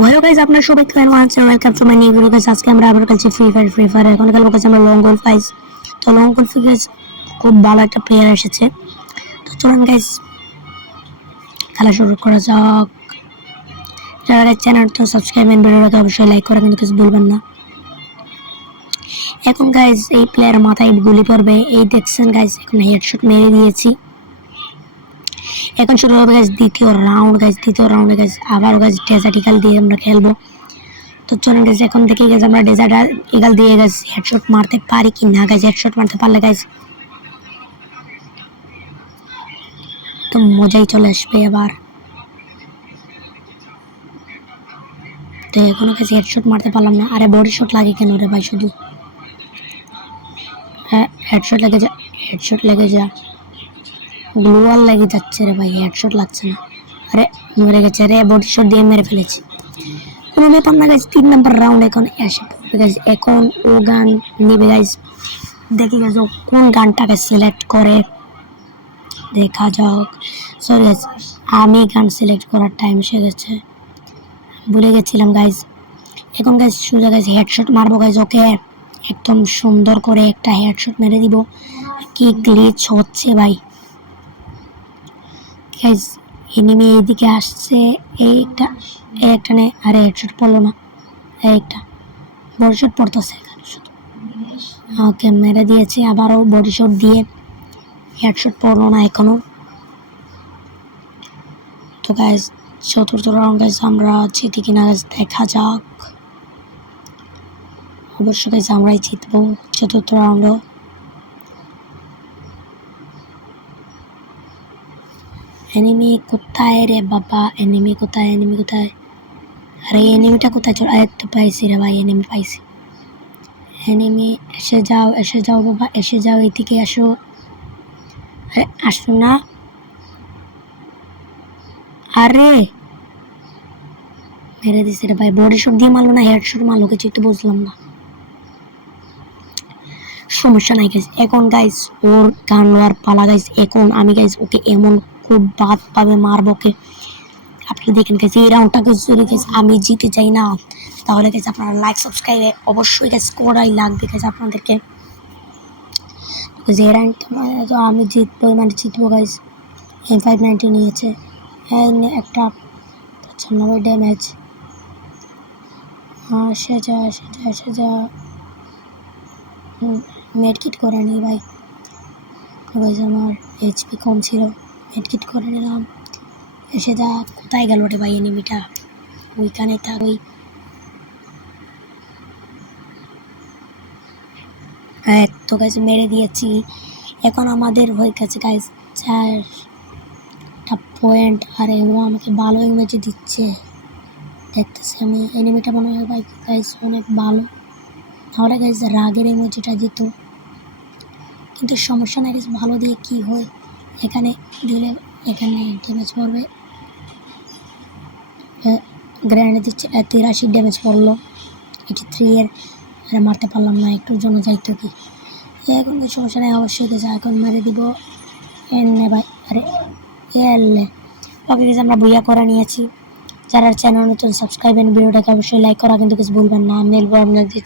Hello guys, আপনারা সবাই কেমন আছেন? Welcome to my new video guys. আজকে আমরা আবার খেলছি ফ্রি ফায়ার। এখন খেলবো গাইস আমরা লং গোল্ফ গাইস। তো লং গোল্ফে গাইস খুব ভালো একটা প্লেয়ার এসেছে। তো চলুন গাইস খেলা শুরু করা যাক। যারা গাইস চ্যানেলটা সাবস্ক্রাইব এন্ড ভিডিওটাকে অবশ্যই লাইক করা কিন্তু কিছু ভুলবেন না। এখন গাইস এই প্লেয়ার মাথায় গুলি পড়বে, এই দেখছেন গাইস। এখন হেডশট মেরে দিয়েছি। এখন শুরু হবে গাইস দ্বিতীয় রাউন্ড গাইস। দ্বিতীয় রাউন্ডে গাইস আবার গাইস ডেজার্ট ইগল দিয়ে আমরা খেলবো। তো চলুন গাইস এখন থেকে গাইস আমরা ডেজার্ট ইগল দিয়ে গাইস হেডশট মারতে পারি কি না গাইস। হেডশট মারতে পারলে গাইস তো মজাই চলে আসবে এবার। তো এখনো গাইস হেডশট মারতে পারলাম না। আরে বডি শট লাগে কেন রে ভাই? শুধু হ্যাঁ হেডশট লেগে যা, হেডশট লেগে যা। গ্লুয়াল লেগে যাচ্ছে রে ভাই, হেডশট লাগছে না। আরে মরে গেছে রে, বডি শট দিয়ে মেরে ফেলেছি। কোনো ব্যাপার না গাইস। 3 নাম্বার রাউন্ড এখন এসে পড়বে গাইস। এখন ও গান নিবে গাইস। দেখি গাইস ও কোন গানটাকে সিলেক্ট করে, দেখা যাক। সরি গাইস, আমি গান সিলেক্ট করার টাইম এসে গেছে, ভুলে গেছিলাম গাইস। এখন গাইস সোজা গাইস হেডশট মারবো গাইস। ওকে একদম সুন্দর করে একটা হেডশট মেরে দিব। কি গ্লিচ হচ্ছে ভাই গাইস। এনিমি এইদিকে আসছে, একটা নে। আরে হেডশট পড়লো না, একটা বডি শট পড়তেছে এখানে শুধু। ওকে মেরে দিয়েছি, আবারও বডি শট দিয়ে হেডশট পড়লো না এখনো। তো গাইস চতুর্থ রাউন্ড গাইস আমরা জিতি কিনা গাইস দেখা যাক। অবশ্যই গাইস আমরাই জিতবো চতুর্থ রাউন্ডও। এনিমি কোথায় রে বাবা? এনিমি কোথায়? এনিমি কোথায়? আরে এনিমিটা কোথায়? চল তো পাইছি রে ভাই, এনিমি পাইছি। এনিমি এসে যাও, এসে যাও বাবা, এসে যাও, এদিকে আসো। আরে আসো না। আরে মেরে দিছে রে ভাই। বডি শট দিয়ে মারলো না হেডশট মারলো, কিছু তো বুঝলাম না। সমস্যা নাই গাইস। এখন গাইস ওর গান নেওয়ার পালা গাইস। এখন আমি গাইস ওকে এমন খুব বাদ পাবে মারবো কে। আপনি দেখেন গাইস এই রাউন্ডটা যদি গাইস আমি জিতে যাই না, তাহলে গাইস আপনারা লাইক সাবস্ক্রাইব অবশ্যই গাইস করাই লাগবে গাইস আপনাদেরকে। যে রাউন্ডটা তো আমি জিতবো, মানে জিতবো গাইস। M590 নিয়েছে, হ্যাঁ একটা 95 ড্যামেজ। হ্যাঁ সে যা, সে যা, সে যা। মেডকিট করে নি ভাই। গাইস আমার এইচপি কম ছিল, মেডকিট করে নিলাম। এসে যা। কোথায় গেল রে ভাই এনিমিটা? ওইখানে থাক। ওই হ্যাঁ তো গাইস মেরে দিয়েছি। এখন আমাদের হয়ে গেছে গাইস 4টা পয়েন্ট। আরে ও আমাকে ভালো ইমেজ দিচ্ছে দেখতেছি আমি। এনিমিটা মনে হয় ভাই গাইস অনেক ভালো, তাহলে গাইস রাগের ইমোজিটা দিত। কিন্তু সমস্যা নাই গাইস, ভালো দিয়ে কি হয়, এখানে দিলে এখানে ড্যামেজ পড়বে। গ্রেনেড দিচ্ছে, 83 ড্যামেজ পড়লো। 83 এর আরে মারতে পারলাম না, একটুর জন্য যাইতো কি। এখন সমস্যা নেই, অবশ্যই গেছে। এখন মেরে দিব এনে ভাই। আরে এলে ওকে গেছে আমরা বইয়া করে নিয়েছি। যারা চ্যানেল নতুন সাবস্ক্রাইব এন্ড ভিডিওটাকে অবশ্যই লাইক করা কিন্তু কিছু ভুলবেন না। আমি বলবো আপনাদের